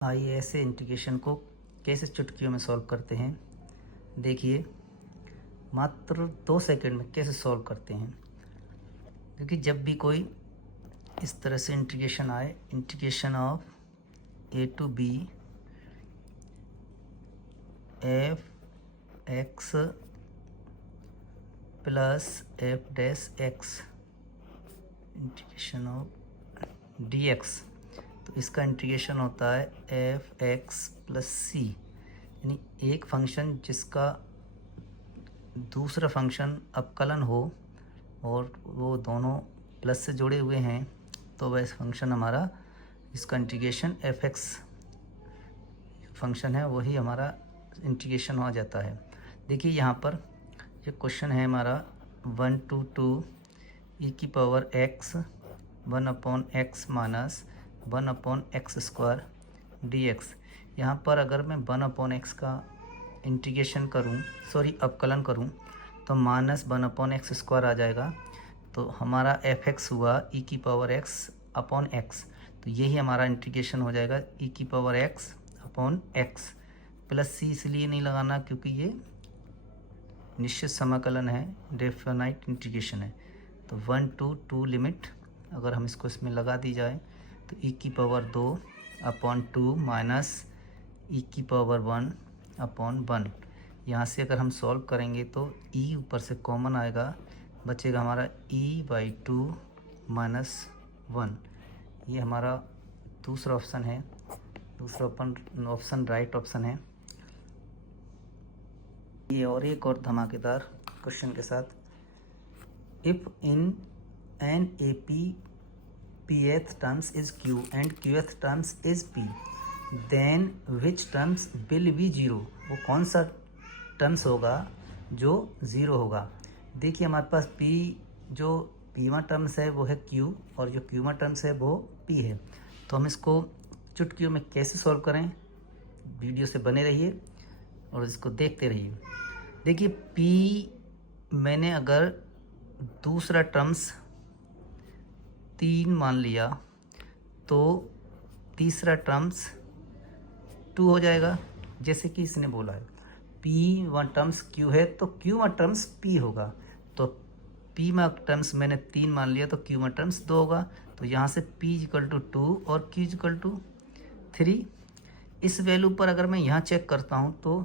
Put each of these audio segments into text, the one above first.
आइए ऐसे इंटीग्रेशन को कैसे चुटकियों में सॉल्व करते हैं। देखिए मात्र 2 सेकंड में कैसे सॉल्व करते हैं। क्योंकि जब भी कोई इस तरह से इंटीग्रेशन आए, integration of a to b f x plus f dash x integration of dx, तो इसका इंटीग्रेशन होता है एफ एक्स प्लस सी, यानी एक फंक्शन जिसका दूसरा फंक्शन अवकलन हो और वो दोनों प्लस से जुड़े हुए हैं, तो वह फंक्शन हमारा इसका इंटीग्रेशन एफ एक्स फंक्शन है, वही हमारा इंटीग्रेशन हो जाता है। देखिए यहाँ पर ये क्वेश्चन है हमारा 1 to 2 e की power x 1/x minus 1/x² dx। यहाँ पर अगर मैं 1/x का इंटीग्रेशन करूँ, अवकलन करूँ, तो माइनस 1/x² आ जाएगा। तो हमारा एफ एक्स हुआ e की पावर x अपॉन x, तो यही हमारा इंटीग्रेशन हो जाएगा e की power x upon x plus C. इसलिए नहीं लगाना क्योंकि ये निश्चित समाकलन है, डेफिनाइट इंटीग्रेशन है। तो 1 to 2 लिमिट अगर हम इसको इसमें लगा दी जाए तो e की पावर 2 अपॉन 2 माइनस e की पावर 1 अपॉन 1। यहाँ से अगर हम सॉल्व करेंगे तो e ऊपर से कॉमन आएगा, बचेगा हमारा e/2 माइनस 1। ये हमारा दूसरा ऑप्शन है, दूसरा ऑप्शन राइट ऑप्शन है। ये और एक और धमाकेदार क्वेश्चन के साथ, if in an A P pth terms is q and qth terms is p, then which terms will be zero? वो कौन सा टर्म्स होगा जो ज़ीरो होगा। देखिए हमारे पास p जो pवां टर्म्स है वो है q और जो qवां टर्म्स है वो p है। तो हम इसको चुटकियों में कैसे सॉल्व करें, वीडियो से बने रहिए और इसको देखते रहिए। देखिए p मैंने अगर दूसरा टर्म्स 3 मान लिया तो तीसरा टर्म्स 2 हो जाएगा, जैसे कि इसने बोला है p1 टर्म्स q है तो q1 टर्म्स p होगा। तो p टर्म्स मैंने 3 मान लिया तो q1 टर्म्स 2 होगा। तो यहाँ से p=2 और q=3। इस वैल्यू पर अगर मैं यहाँ चेक करता हूँ तो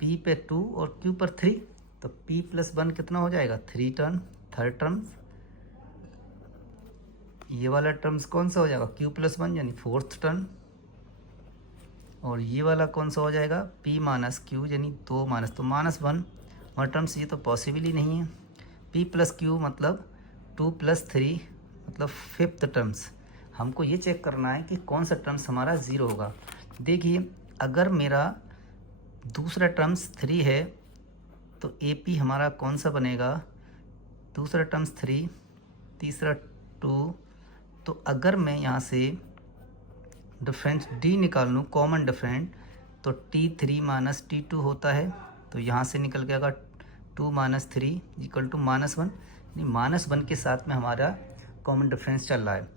p पे 2 और q पर 3, तो p + 1 कितना हो जाएगा 3 टर्म। थर्ड टर्म्स ये वाला टर्म्स कौन सा हो जाएगा q + 1 यानी फोर्थ टर्म, और ये वाला कौन सा हो जाएगा p माइनस q यानी 2 माइनस, तो -1 और टर्म्स, ये तो पॉसिबल ही नहीं है। p + q मतलब 2 + 3 मतलब फिफ्थ टर्म्स। हमको ये चेक करना है कि कौन सा टर्म्स हमारा ज़ीरो होगा। देखिए अगर मेरा दूसरा टर्म्स 3 है तो AP हमारा कौन सा बनेगा, दूसरा टर्म्स 3, तीसरा 2। तो अगर मैं यहाँ से डिफरेंस D निकाल लूँ, कॉमन डिफरेंट, तो T3 माइनस T2 होता है। तो यहाँ से निकल के आएगा 2 - 3 = -1, यानी -1 के साथ में हमारा कॉमन डिफरेंस चल रहा है।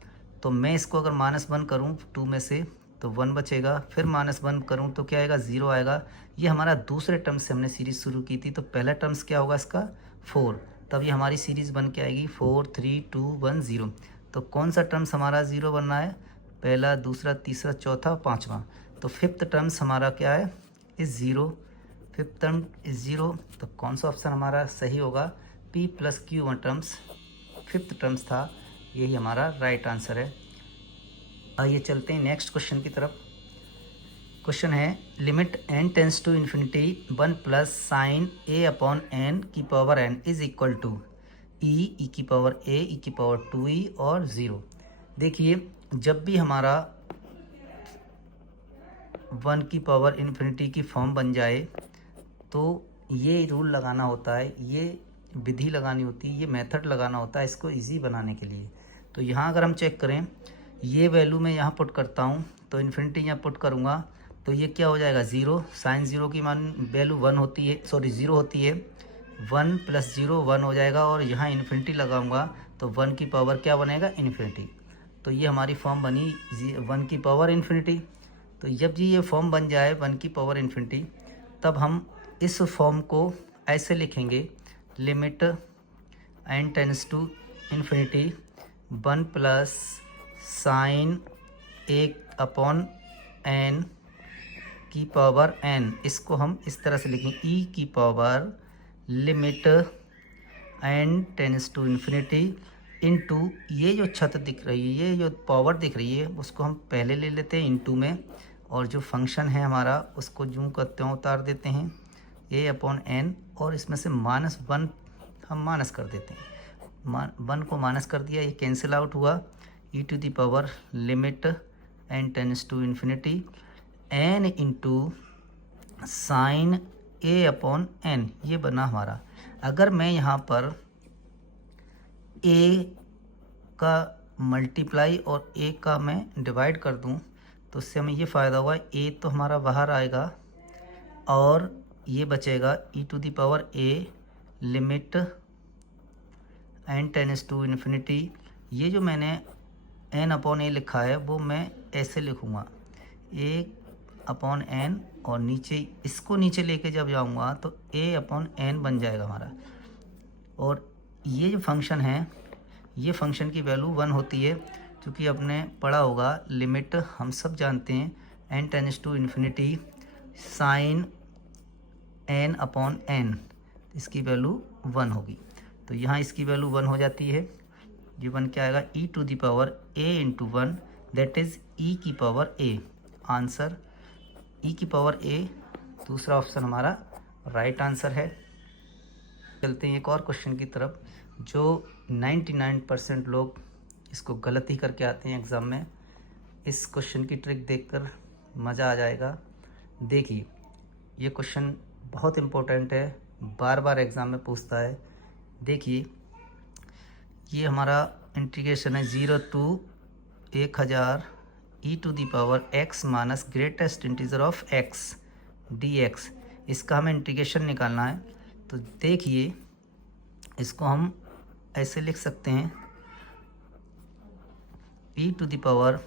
तो मैं इसको अगर -1 करूँ 2 में से तो 1 बचेगा, फिर -1 करूँ तो क्या आएगा 0 आएगा। ये हमारा दूसरे टर्म से हमने सीरीज़ शुरू की थी, तो पहला टर्म्स क्या होगा इसका 4, तब ये हमारी सीरीज़ बन के आएगी 4 3 2 1 0। तो कौन सा टर्म्स हमारा ज़ीरो बनना है, पहला, दूसरा, तीसरा, चौथा, पाँचवा। तो फिफ्थ टर्म्स हमारा क्या है is zero, fifth term is zero. तो कौन सा ऑप्शन हमारा सही होगा, p + q1 terms fifth terms था, यही हमारा राइट आंसर है। आइए चलते हैं नेक्स्ट क्वेश्चन की तरफ। क्वेश्चन है limit n tends to infinity 1 + sin a/n की power n is equal to e की पावर a, e की पावर 2e और 0। देखिए जब भी हमारा 1 की पावर इन्फिनिटी की फॉर्म बन जाए तो ये रूल लगाना होता है, ये विधि लगानी होती है, ये मेथड लगाना होता है इसको इजी बनाने के लिए। तो यहाँ अगर हम चेक करें, ये वैल्यू मैं यहाँ पुट करता हूँ तो इन्फिनिटी यहाँ पुट करूँगा तो ये क्या हो जाएगा 0। साइन 0 की मान वैल्यू 1 होती है, 0 होती है। 1 + 0 1 हो जाएगा, और यहाँ इन्फिनिटी लगाऊंगा तो 1 की पावर क्या बनेगा इन्फिनिटी। तो ये हमारी फॉर्म बनी 1 की पावर इन्फिनिटी। तो जब जी ये फॉर्म बन जाए 1 की पावर इन्फिनिटी, तब हम इस फॉर्म को ऐसे लिखेंगे, limit n tends to infinity 1 plus sine 1 upon n की पावर n। इसको हम इस तरह से लिखेंगे, e की power limit n tends to infinity into ये जो छत दिख रही है, ये जो पावर दिख रही है, उसको हम पहले ले लेते हैं इनटू में, और जो फंक्शन है हमारा उसको यूँ का त्यों उतार देते हैं a अपॉन n, और इसमें से -1 हम माइनस कर देते हैं। 1 को माइनस कर दिया, ये कैंसिल आउट हुआ, e to the power limit n tends to infinity n into sine a upon n, ये बना हमारा। अगर मैं यहाँ पर a का मल्टीप्लाई और a का मैं डिवाइड कर दूँ, तो उससे हमें ये फ़ायदा हुआ, a तो हमारा बाहर आएगा और ये बचेगा e to the power a limit n tends to infinity. ये जो मैंने n अपॉन a लिखा है वो मैं ऐसे लिखूँगा, a अपॉन n, और नीचे इसको नीचे लेके जब जाऊँगा तो a अपॉन n बन जाएगा हमारा। और ये जो फंक्शन है, ये फंक्शन की वैल्यू 1 होती है, क्योंकि आपने पढ़ा होगा लिमिट, हम सब जानते हैं n tends to infinity sine n upon n, इसकी वैल्यू 1 होगी। तो यहाँ इसकी वैल्यू 1 हो जाती है। ये 1 क्या आएगा, e to the power a into 1, that is e की पावर a। आंसर e की पावर a, दूसरा ऑप्शन हमारा राइट आंसर है। चलते हैं एक और क्वेश्चन की तरफ, जो 99% लोग इसको गलत ही करके आते हैं एग्ज़ाम में। इस क्वेश्चन की ट्रिक देखकर मज़ा आ जाएगा। देखिए, ये क्वेश्चन बहुत इम्पोर्टेंट है, बार बार एग्ज़ाम में पूछता है। देखिए, ये हमारा इंटीग्रेशन है 0 to 1000 e to the power x minus greatest integer of x dx। इसका हमें इंटीग्रेशन निकालना है। तो देखिए, इसको हम ऐसे लिख सकते हैं, e to the power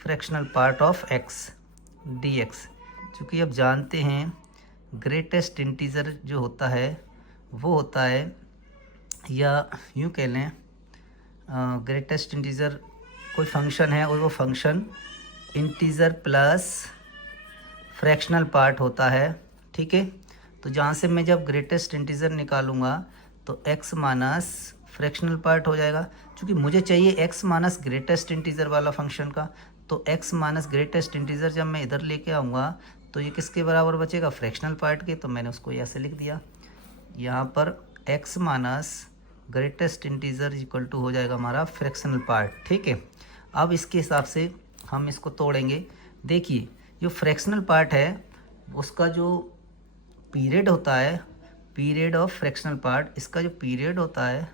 fractional part of x dx। चूँकि अब जानते हैं ग्रेटेस्ट इंटीजर जो होता है वो होता है, या यूँ कह लें ग्रेटेस्ट इंटीजर कोई फंक्शन है और वो function integer plus fractional part होता है, ठीक है। तो जहाँ से मैं जब ग्रेटेस्ट इंटीजर निकालूंगा तो x माइनस फ्रैक्शनल पार्ट हो जाएगा। क्योंकि मुझे चाहिए x माइनस ग्रेटेस्ट इंटीजर वाला फंक्शन का, तो x माइनस ग्रेटेस्ट इंटीजर जब मैं इधर लेके आऊँगा तो ये किसके बराबर बचेगा, फ्रैक्शनल पार्ट के। तो मैंने उसको ऐसे लिख दिया, यहाँ पर x minus greatest integer equal to हो जाएगा हमारा फ्रैक्शनल पार्ट, ठीक है। अब इसके हिसाब से हम इसको तोड़ेंगे। देखिए, जो फ्रैक्शनल पार्ट है उसका जो पीरियड होता है, पीरियड ऑफ फ्रैक्शनल पार्ट, इसका जो पीरियड होता है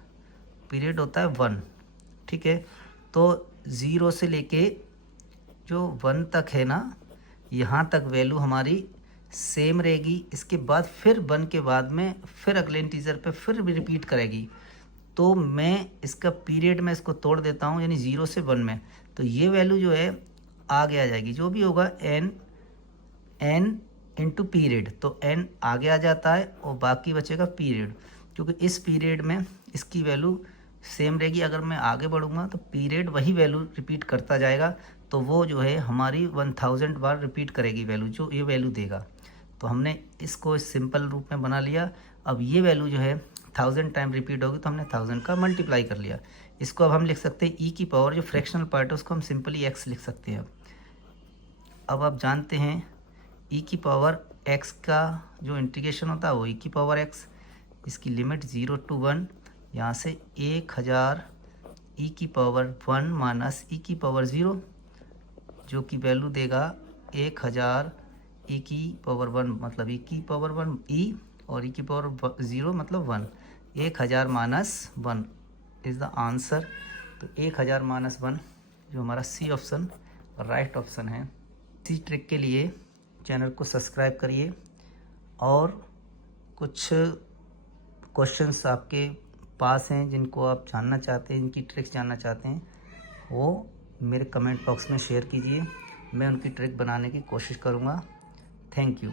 1, ठीक है। तो 0 से लेके जो 1 तक है ना, यहाँ तक वैल्यू हमारी सेम रहेगी। इसके बाद फिर 1 के बाद में फिर अगले इंटीजर पे फिर भी रिपीट करेगी। तो मैं इसका पीरियड में इसको तोड़ देता हूँ, यानी 0 से 1 में, तो ये वैल्यू जो है आगे आ जाएगी, जो भी होगा n इंटू पीरियड। तो n आगे आ जाता है और बाकी बचेगा पीरियड, क्योंकि इस पीरियड में इसकी वैल्यू सेम रहेगी। अगर मैं आगे बढ़ूँगा तो पीरियड वही वैल्यू रिपीट करता जाएगा, तो वो जो है हमारी 1000 बार रिपीट करेगी वैल्यू, जो ये वैल्यू देगा। तो हमने इसको इस सिंपल रूप में बना लिया। अब ये वैल्यू जो है 1000 टाइम रिपीट होगी, तो हमने 1000 का मल्टीप्लाई कर लिया। इसको अब हम लिख सकते हैं e की पावर, जो फ्रैक्शनल पार्ट है उसको हम सिंपली x लिख सकते हैं। अब आप जानते हैं e की पावर x का जो इंटीग्रेशन होता है वो e की पावर x, इसकी लिमिट 0 टू 1, यहाँ से 1000 e की पावर 1 माइनस e की पावर 0, जो कि वैल्यू देगा 1000 e की पावर 1 मतलब e की पावर 1 e, और e की पावर 0 मतलब 1। 1000 माइनस 1 इज़ द आंसर। तो 1000 माइनस 1 जो हमारा सी ऑप्शन राइट ऑप्शन है। इसी ट्रिक के लिए चैनल को सब्सक्राइब करिए, और कुछ क्वेश्चंस आपके पास हैं जिनको आप जानना चाहते हैं, इनकी ट्रिक्स जानना चाहते हैं, वो मेरे कमेंट बॉक्स में शेयर कीजिए। मैं उनकी ट्रिक बनाने की कोशिश करूँगा। Thank you.